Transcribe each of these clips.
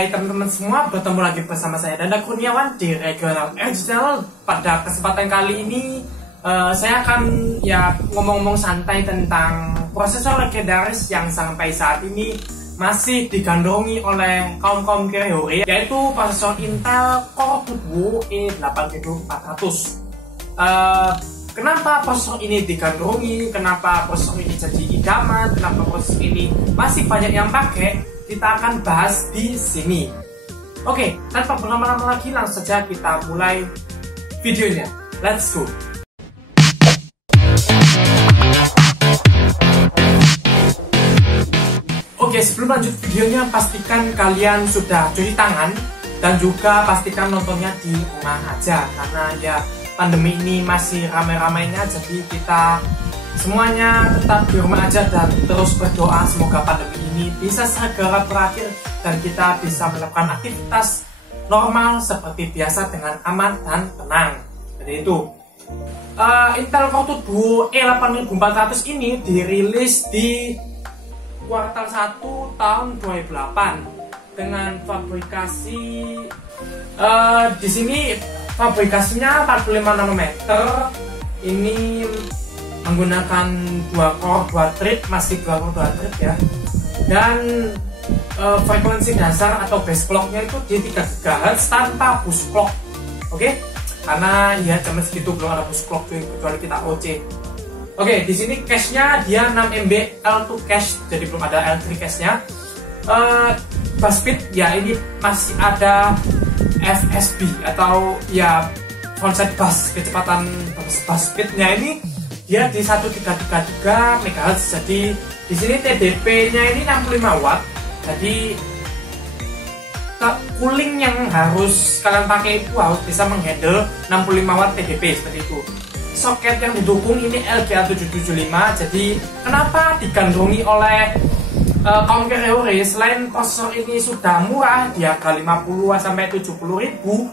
Hai teman-teman semua, bertemu lagi bersama saya Danda Kurniawan di Regional Edge Channel. Pada kesempatan kali ini saya akan ngomong-ngomong santai tentang prosesor legendaris yang sampai saat ini masih digandrungi oleh kaum kreator, yaitu prosesor Intel Core 2 Duo E8400. Kenapa prosesor ini digandrungi? Kenapa prosesor ini jadi idaman? Kenapa prosesor ini masih banyak yang pakai? Kita akan bahas di sini. Oke, tanpa berlama-lama lagi, langsung saja kita mulai videonya. Let's go. Oke, sebelum lanjut videonya, pastikan kalian sudah cuci tangan dan juga pastikan nontonnya di rumah aja, karena ya pandemi ini masih ramai-ramainya, jadi kita semuanya tetap di rumah aja dan terus berdoa semoga pandemi ini bisa segera berakhir dan kita bisa melakukan aktivitas normal seperti biasa dengan aman dan tenang. Jadi itu Intel Core 2 Duo E8400 ini dirilis di kuartal 1 tahun 2008 dengan fabrikasi di sini fabrikasinya 45 nanometer. Ini menggunakan 2 core 2 thread, masih 2 core 2 thread ya. Dan frekuensi dasar atau base clocknya itu di 3 GHz tanpa boost clock. Oke? Karena ya zaman segitu belum ada boost clock kecuali kita OC. Oke, di sini cache-nya dia 6 MB L2 cache, jadi belum ada L3 cache-nya. Bus speed ya ini masih ada FSB atau ya konsep bus, kecepatan bus speed-nya ini dia di 1333 MHz. Jadi di sini TDP-nya ini 65 watt. Jadi cooling yang harus kalian pakai itu harus bisa menghandle 65 watt TDP seperti itu. Soket yang didukung ini LGA775. Jadi kenapa digandrungi oleh kaum kreator? Selain prosesor ini sudah murah di harga 50 sampai 70 ribu,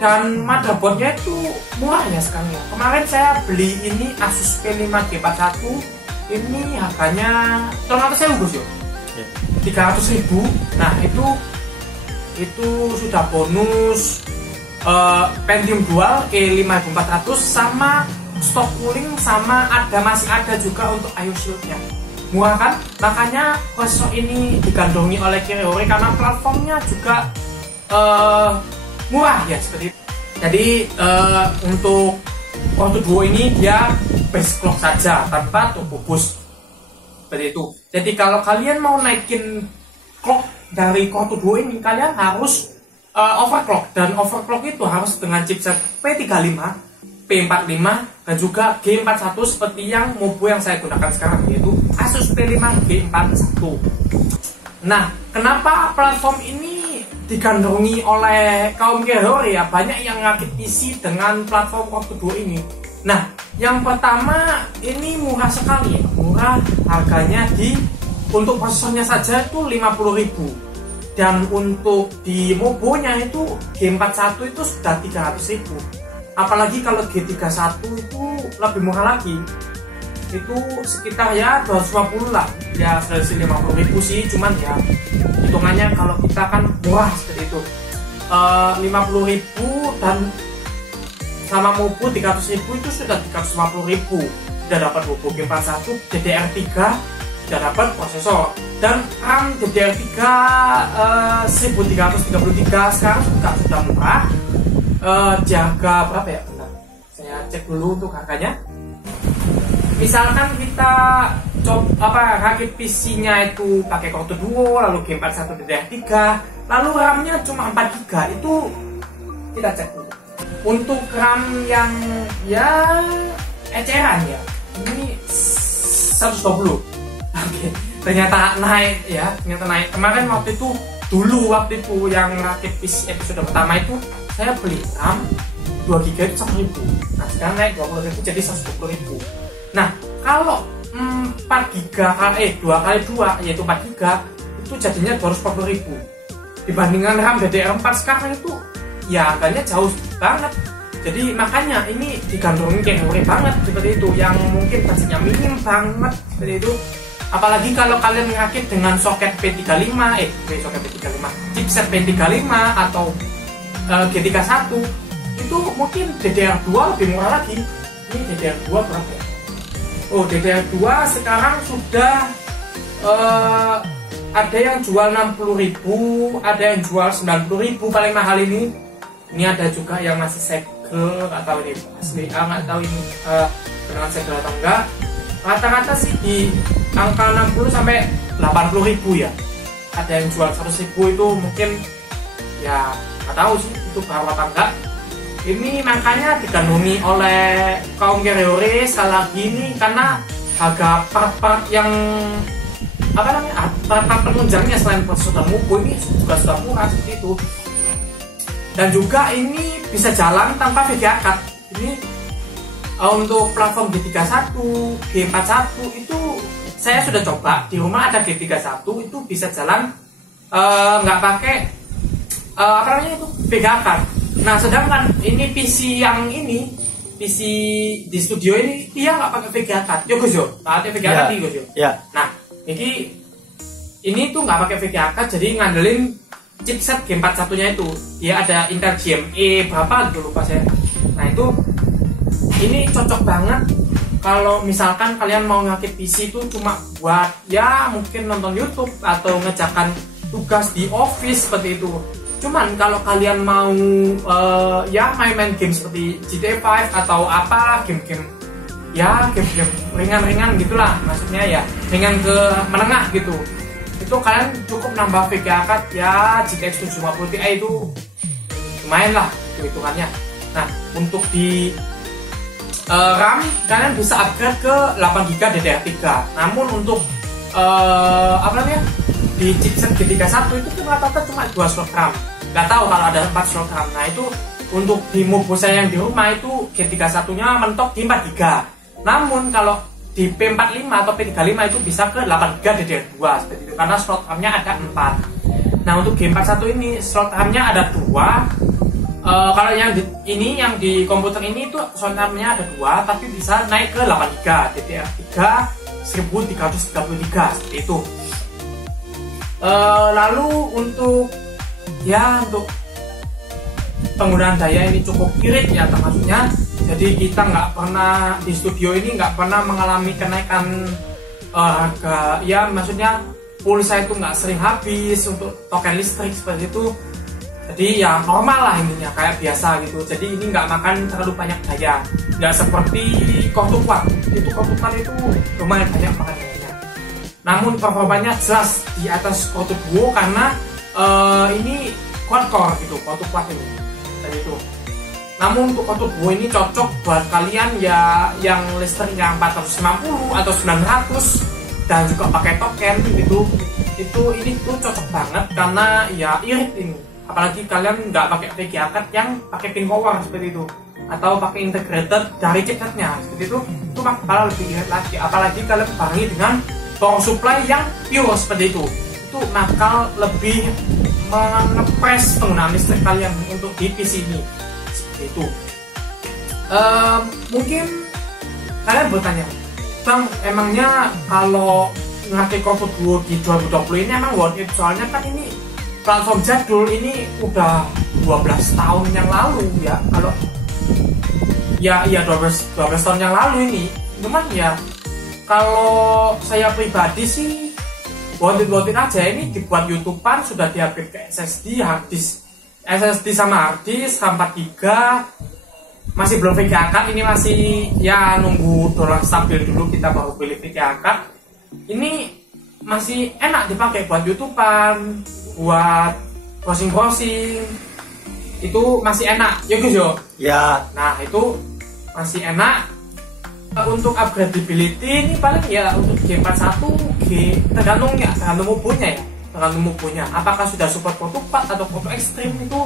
dan motherboardnya itu murah ya sekarang ya. Kemarin saya beli ini Asus P5G41, ini harganya 300.000 Gus yo. 300.000. Nah itu sudah bonus Pentium Dual E5400 sama stok cooling, sama masih ada juga untuk IO Shield-nya. Murah kan? Makanya prosesor ini digandrungi oleh kreator karena platformnya juga murah ya seperti itu. Jadi untuk Core 2 Duo ini dia base clock saja tanpa turbo boost seperti itu. Jadi kalau kalian mau naikin clock dari Core 2 Duo ini, kalian harus overclock, dan overclock itu harus dengan chipset P35, P45 dan juga G41 seperti yang Mobo yang saya gunakan sekarang, yaitu Asus P5G41. Nah, kenapa platform ini digandrungi oleh kaum kreator ya? Banyak yang ngakit PC dengan platform Core 2 Duo ini. Nah, yang pertama ini murah sekali ya. Murah, harganya untuk prosesornya saja itu 50.000. Dan untuk di Mobonya itu G41 itu sudah 300.000. Apalagi kalau G31 itu lebih murah lagi. Itu sekitar ya 250 lah, ya 150.000 sih, cuman ya hitungannya kalau kita kan murah seperti itu. 50.000 dan sama Mobo 300.000 itu sudah 350.000. Sudah dapat Mobo G41 DDR3, sudah dapat prosesor dan RAM DDR3 1333 sekarang sudah murah. Jaga berapa ya? Bentar, saya cek dulu untuk harganya. Misalkan kita rakit PC-nya itu pakai Core 2 Duo, lalu G41 DDR3, lalu RAM-nya cuma 4GB, itu kita cek dulu. Untuk RAM yang ya eceran ya, ini 120. Oke, ternyata naik ya, Kemarin waktu itu yang rakit PC episode pertama itu saya beli RAM 2GB itu 1.000. Nah sekarang naik 20.000 jadi 120.000. Nah, kalau 4GB 2x2 yaitu 4GB itu jadinya 240.000. Dibandingkan RAM DDR4 sekarang itu ya harganya jauh banget. Jadi makanya ini digandrungi kreator banget seperti itu, yang mungkin budgetnya minim banget seperti itu. Apalagi kalau kalian ngerakit dengan soket P35, soket P35, chipset B35 atau G31 itu mungkin DDR2 lebih murah lagi. Ini DDR2 berapa ya? Oh, DDR2 sekarang sudah ada yang jual 60.000, ada yang jual 90.000 paling mahal ini. Ini ada juga yang masih segel, nggak tahu ini asli, nggak tahu ini beneran segel atau enggak. Rata-rata sih di angka 60 sampai 80.000 ya. Ada yang jual 100.000 itu mungkin ya nggak tahu sih itu berapa apa enggak. Ini makanya digandrungi oleh kaum teroris lagi ini karena harga part-part yang apa namanya part-part penunjangnya selain prosesor dan mupu ini juga sudah murah seperti itu. Dan juga ini bisa jalan tanpa VGA card. Ini untuk platform G31, G41 itu saya sudah coba di rumah ada G31 itu bisa jalan nggak pakai apa namanya itu VGA card. Nah sedangkan ini PC yang ini PC di studio ini dia nggak pakai VGA card. Yo Gus yo, pakai VGA card nih Gus yo. Nah ini tuh nggak pakai VGA card jadi ngandelin chipset G41 nya itu dia ada Intel GME berapa gitu lupa saya. Nah itu ini cocok banget kalau misalkan kalian mau ngakit PC itu cuma buat ya mungkin nonton YouTube atau ngejakan tugas di office seperti itu. Cuman kalau kalian mau ya main-main game seperti GTA 5 atau apa game-game ya game-game ringan-ringan gitulah, maksudnya ya ringan ke menengah gitu. Itu kalian cukup nambah VGA card ya GTX 750 Ti itu lumayan lah hitungannya. Nah untuk di RAM kalian bisa upgrade ke 8GB DDR3. Namun untuk apa namanya di chipset G31 itu rata-rata cuma 2 slot RAM. Nggak tahu kalau ada 4 slot RAM. Nah itu untuk di mobo saya yang di rumah itu G31 nya mentok di 4GB. Namun kalau di P45 atau P35 itu bisa ke 8GB DDR2 seperti itu karena slot RAM-nya ada 4. Nah untuk G41 ini slot RAM-nya ada 2. Kalau yang di komputer ini itu slot RAM-nya ada 2 tapi bisa naik ke 8GB DDR3 1333 seperti itu. Lalu untuk penggunaan daya ini cukup irit ya termasuknya. Jadi kita nggak pernah di studio ini nggak pernah mengalami kenaikan harga ya, maksudnya pulsa itu nggak sering habis untuk token listrik seperti itu. Jadi ya normal lah intinya kayak biasa gitu. Jadi ini nggak makan terlalu banyak daya, nggak seperti Core 2 Quad. Itu Core 2 Quad itu lumayan banyak makan dayanya. Namun performanya jelas di atas Core 2 Duo karena ini quad core gitu, Core 2 Quad ini. Dan itu. Namun untuk Core 2 Duo ini cocok buat kalian ya yang listriknya 450 atau 900 dan juga pakai token gitu. Ini tuh cocok banget karena ya irit ini. Apalagi kalian nggak pakai VGA card yang pakai pin power seperti itu atau pakai integrated dari chipsetnya seperti itu bakal lebih irit lagi. Apalagi kalian barengi dengan power supply yang pure seperti itu bakal lebih mengepres penggunaan listrik kalian untuk di PC ini seperti itu. Mungkin kalian bertanya, Bang, emangnya kalau ngerakit Core 2 Duo di 2020 ini emang worth it? Soalnya kan ini platform jadul, ini udah 12 tahun yang lalu ya. Kalau ya 12 tahun yang lalu ini. Cuman ya kalau saya pribadi sih worth it aja. Ini dibuat YouTubean sudah di-upgrade ke SSD, hard disk SSD sama hard disk 4GB. Masih belum VGA card, ini masih ya nunggu dolar stabil dulu kita baru beli VGA card. Ini masih enak dipakai buat YouTubean, buat browsing itu masih enak ya Gus yo ya. Nah itu masih enak. Untuk upgradability ini paling ya untuk G41 tergantung mubunya apakah sudah support Core 2 atau Core Extreme, itu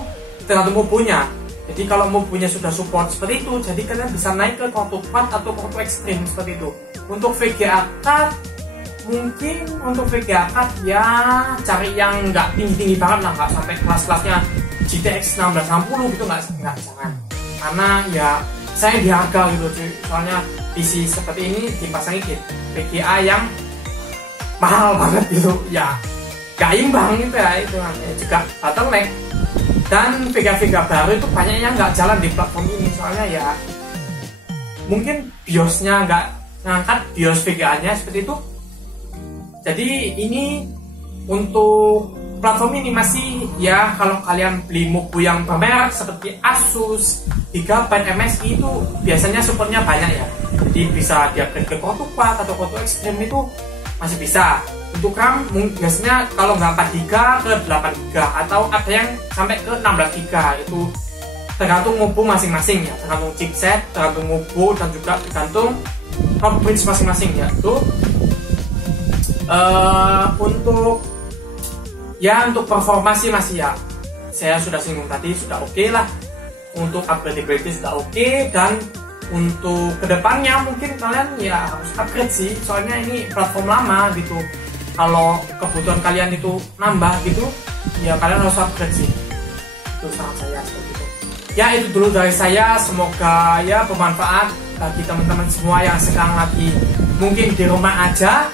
tergantung mubunya. Jadi kalau mubunya sudah support seperti itu, jadi kalian bisa naik ke Core 2 atau Core Extreme seperti itu. Untuk VGA card mungkin untuk VGA card ya cari yang nggak tinggi banget lah, nggak sampai kelas-kelasnya GTX 1660 gitu, nggak jangan, karena ya saya di harga gitu cuy. Soalnya PC seperti ini dipasangi VGA yang mahal banget gitu ya. gak imbang gitu ya, itu namanya juga bottleneck. Dan Vega-Vega baru itu banyak yang nggak jalan di platform ini, soalnya ya mungkin BIOS-nya nggak ngangkat BIOS Vega-nya seperti itu. Jadi ini untuk platform ini masih ya, kalau kalian beli MUBO yang bermerek seperti Asus, Gigabyte, MSI itu biasanya supportnya banyak ya. Jadi bisa diupgrade ke Core 2 Quad atau Core 2 Extreme, itu masih bisa. Untuk RAM biasanya kalau nggak 4 GB ke 8 GB, atau ada yang sampai ke 16 GB. Itu tergantung MUBO masing-masing ya, tergantung chipset, tergantung MUBO, dan juga tergantung clock bridge masing-masing ya. Itu untuk performa sih masih ya, saya sudah singgung tadi, sudah oke lah. Untuk upgradability sudah oke, dan untuk kedepannya mungkin kalian ya harus upgrade sih, soalnya ini platform lama gitu. Kalau kebutuhan kalian itu nambah gitu, ya kalian harus upgrade sih. Itu saran saya seperti itu. Ya itu dulu dari saya, semoga ya bermanfaat bagi teman-teman semua yang sekarang lagi mungkin di rumah aja.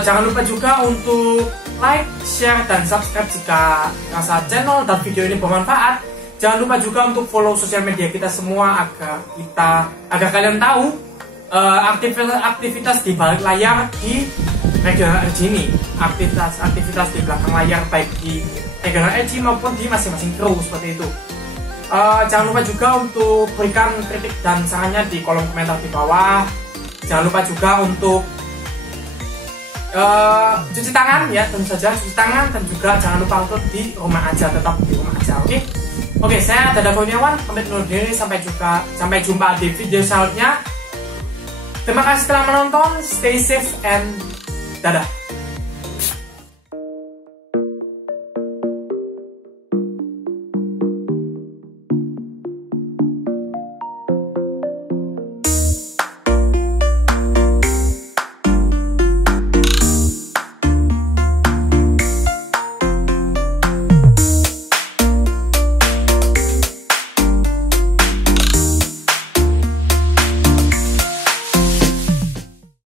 Jangan lupa juga untuk like, share, dan subscribe jika rasa channel dan video ini bermanfaat. Jangan lupa juga untuk follow sosial media kita semua agar kalian tahu aktivitas di balik layar di Regional RG ini, aktivitas di belakang layar baik di Regional RG maupun di masing-masing kru seperti itu. Jangan lupa juga untuk berikan kritik dan sarannya di kolom komentar di bawah. Jangan lupa juga untuk cuci tangan ya, tentu saja cuci tangan, dan juga jangan lupa untuk di rumah aja, tetap di rumah aja. Oke, saya Dada Kurniawan, pamit undur diri, sampai jumpa di video selanjutnya. Terima kasih telah menonton, stay safe and dadah.